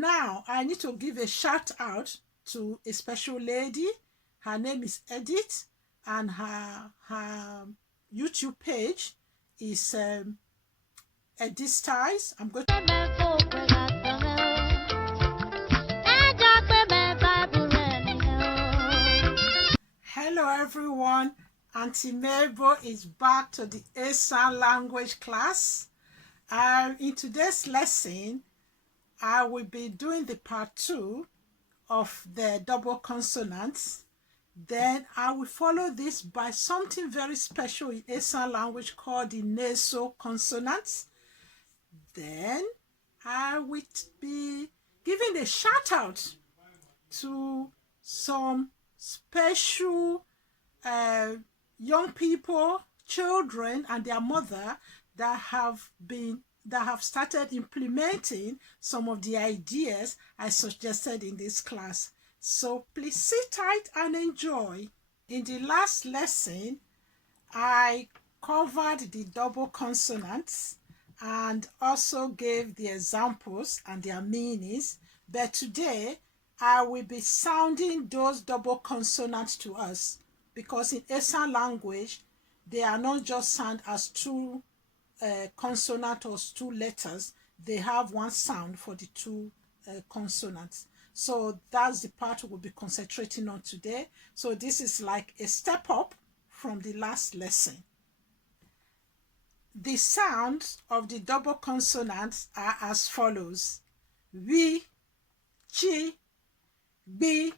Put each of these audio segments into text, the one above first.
Now, I need to give a shout out to a special lady. Her name is Edith, and her YouTube page is Edith Styles. I'm going to... Hello everyone, Auntie Mabel is back to the Esan Language class. In today's lesson, I will be doing the part 2 of the double consonants. Then I will follow this by something very special in Esan language called the Nasal Consonants. Then I will be giving a shout out to some special young people, children and their mother that have started implementing some of the ideas I suggested in this class. So please sit tight and enjoy. In the last lesson, I covered the double consonants and also gave the examples and their meanings. But today, I will be sounding those double consonants to us, because in Esan language, they are not just sound as two consonants or two letters. They have one sound for the two consonants. So that's the part we'll be concentrating on today. So this is like a step up from the last lesson. The sounds of the double consonants are as follows: we, chi, bi,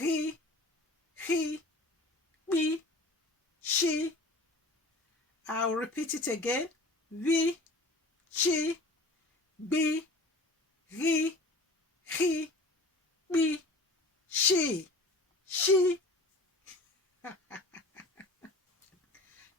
ri, hi, bi, shi. I'll repeat it again. We, chi, bi, ri, hi, bi, shi, shi.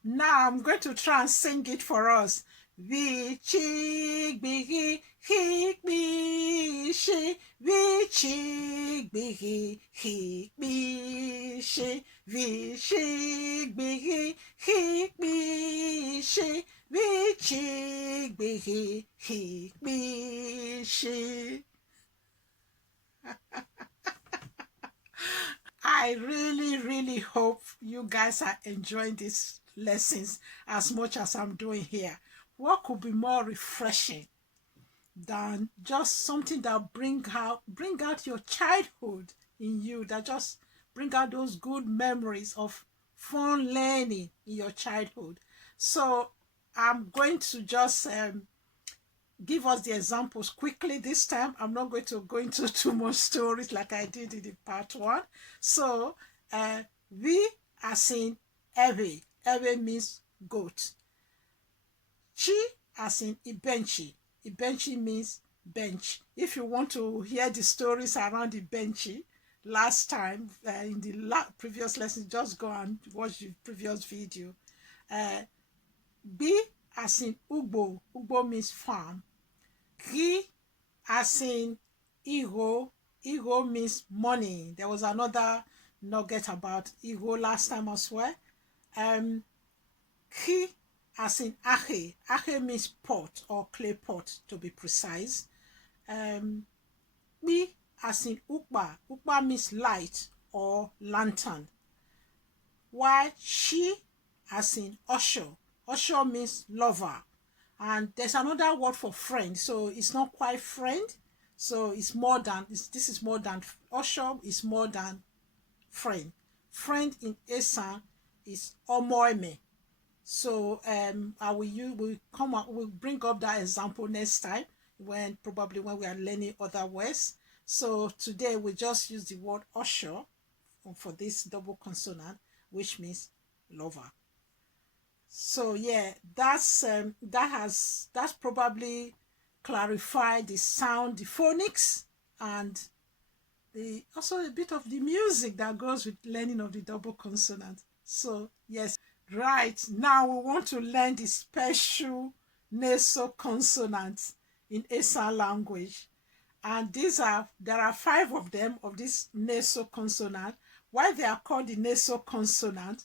Now I'm going to try and sing it for us. Vi, chi, bi, ri, hi, bi, shi. Vi, chi, bi, ri, hi, bi, shi. Vi, chi, bi, ri, hi, bi, shi. Vi, chi, bi, ri, hi, bi, shi. I really hope you guys are enjoying these lessons as much as I'm doing here. What could be more refreshing than just something that bring out your childhood in you, that just bring out those good memories of fun learning in your childhood. So I'm going to just give us the examples quickly this time. I'm not going to go into too much stories like I did in the part 1. So we as in Ebe. Ebe means goat. Chi as in Ibenchi. Ibenchi means bench. If you want to hear the stories around the benchy, last time in the previous lesson, just go and watch the previous video. B as in Ugbo. Ugbo means farm. Ri as in Iro. Iro means money. There was another nugget about Iro last time as well. Ki as in Ache. Ache means pot or clay pot, to be precise. Bi as in Ukba. Ukba means light or lantern. While she as in Osho. Osho means lover. And there's another word for friend, so it's not quite friend. So it's more than, this is more than, Osho is more than friend. Friend in Esan is Omoime. So we'll bring up that example next time, probably when we are learning other words. So today we just use the word Osho for this double consonant, which means lover. So yeah, that's probably clarified the sound, the phonics, and also a bit of the music that goes with learning of the double consonant. So yes, right, now we want to learn the special Neso consonants in Esan language. And there are 5 of them, of this Neso consonant. Why they are called the Neso consonant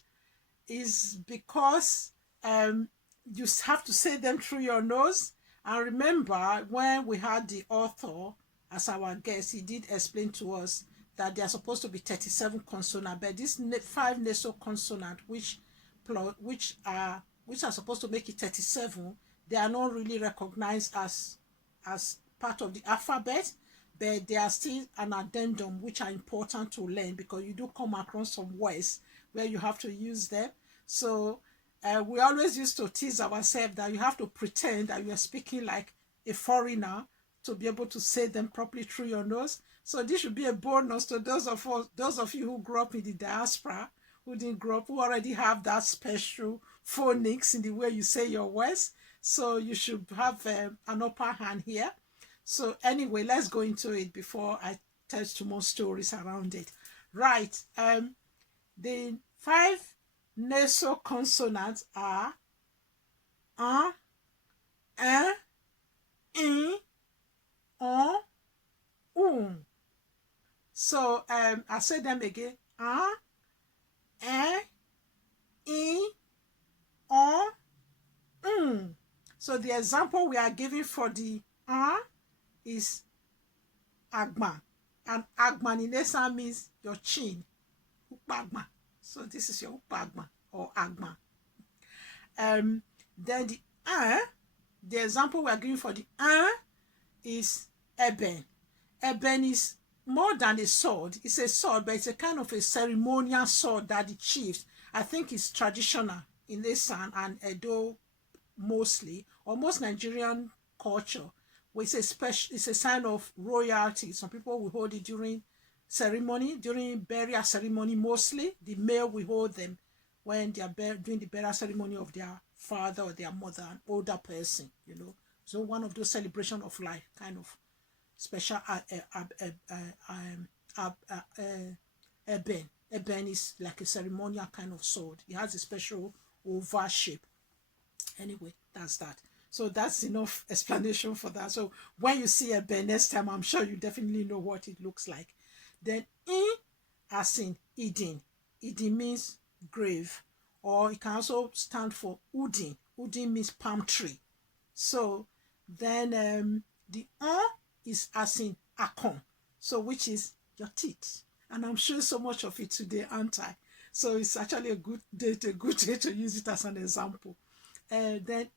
is because you have to say them through your nose. And remember, when we had the author, as our guest, he did explain to us that there are supposed to be 37 consonants, but these 5 nasal consonants, which are supposed to make it 37, they are not really recognized as part of the alphabet, but they are still an addendum which are important to learn, because you do come across some words where you have to use them. So we always used to tease ourselves that you have to pretend that you are speaking like a foreigner to be able to say them properly through your nose. So this should be a bonus to those of you who grew up in the diaspora, who didn't grow up, who already have that special phonics in the way you say your words. So you should have an upper hand here. So anyway, let's go into it before I tell you more stories around it. Right. The 5 nasal consonants are I, So I'll say them again. So the example we are giving for the is agma, and agma in Esan means your chin. Upagma. So this is your upagma or agma. Then the example we are giving for the is eben. Eben is more than a sword. It's a sword, but it's a kind of a ceremonial sword that the chiefs, I think it's traditional in Esan and Edo mostly, or most Nigerian culture, where it's a sign of royalty. Some people will hold it during ceremony, during burial ceremony mostly. The male will hold them when they are doing the burial ceremony of their father or their mother, an older person, you know. So one of those celebration of life, kind of special eben. Eben is like a ceremonial kind of sword. It has a special oval shape. Anyway, that's that. So that's enough explanation for that. So when you see eben next time, I'm sure you definitely know what it looks like. Then as in Eden. Eden means grave, or it can also stand for Udin. Udin means palm tree. So then the is as in Akon, so which is your teeth. And I'm showing so much of it today, aren't I? So it's actually a good day to use it as an example. Then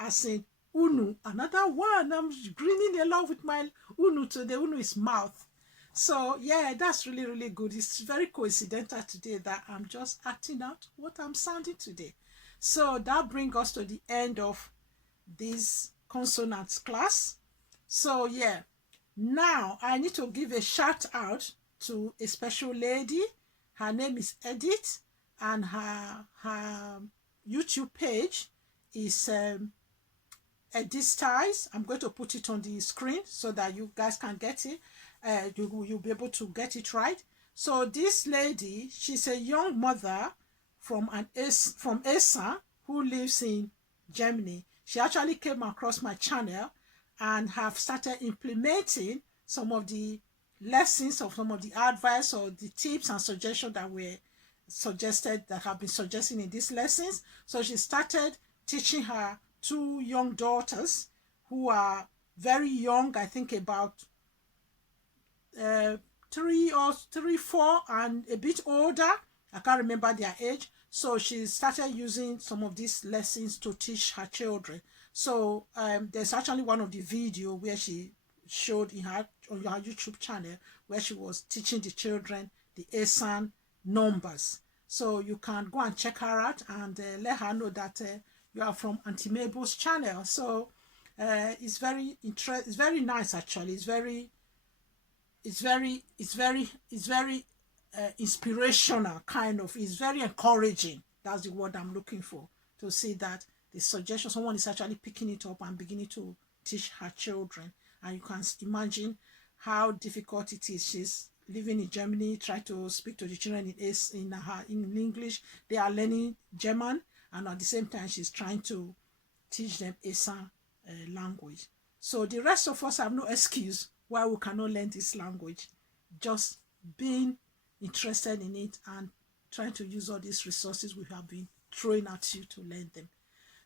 as in Unu, another one. I'm grinning a lot with my Unu today. Unu is mouth. So yeah, that's really, really good. It's very coincidental today that I'm just acting out what I'm sounding today. So that brings us to the end of this consonants class. So yeah, now I need to give a shout out to a special lady. Her name is Edith, and her YouTube page is Edith's Ties. I'm going to put it on the screen so that you guys can get it. You'll be able to get it right. So this lady, she's a young mother from Esan who lives in Germany. She actually came across my channel and have started implementing some of the lessons of some of the advice or the tips and suggestions that have been suggested in these lessons. So she started teaching her 2 young daughters who are very young, I think about 3, 4, and a bit older. I can't remember their age. So she started using some of these lessons to teach her children. So there's actually one of the video where she showed on her YouTube channel where she was teaching the children the Esan numbers. So you can go and check her out and let her know that you are from Auntie Mabel's channel. So it's very nice actually. It's very inspirational kind of. It's very encouraging. That's the word I'm looking for, to see that the suggestion, someone is actually picking it up and beginning to teach her children. And you can imagine how difficult it is. She's living in Germany, trying to speak to the children in English. They are learning German, and at the same time she's trying to teach them Esan language. So the rest of us have no excuse why we cannot learn this language. Just being interested in it and trying to use all these resources we have been throwing at you to learn them.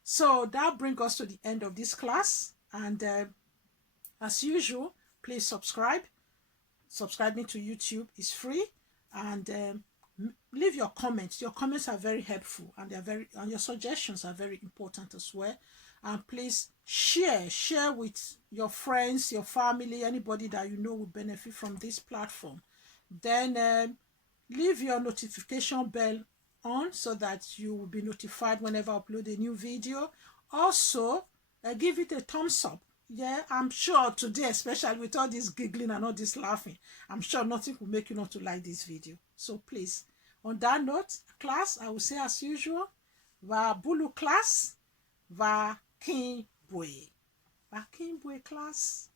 So that brings us to the end of this class, and as usual, please subscribe. Subscribing to YouTube is free, and leave your comments. Your comments are very helpful, and your suggestions are very important as well. And please share with your friends, your family, anybody that you know will benefit from this platform. Then leave your notification bell on so that you will be notified whenever I upload a new video. Also, give it a thumbs up. Yeah, I'm sure today, especially with all this giggling and all this laughing, I'm sure nothing will make you not to like this video. So please, on that note, class, I will say as usual, va bulu class, va kimbwe. Va kimbwe class.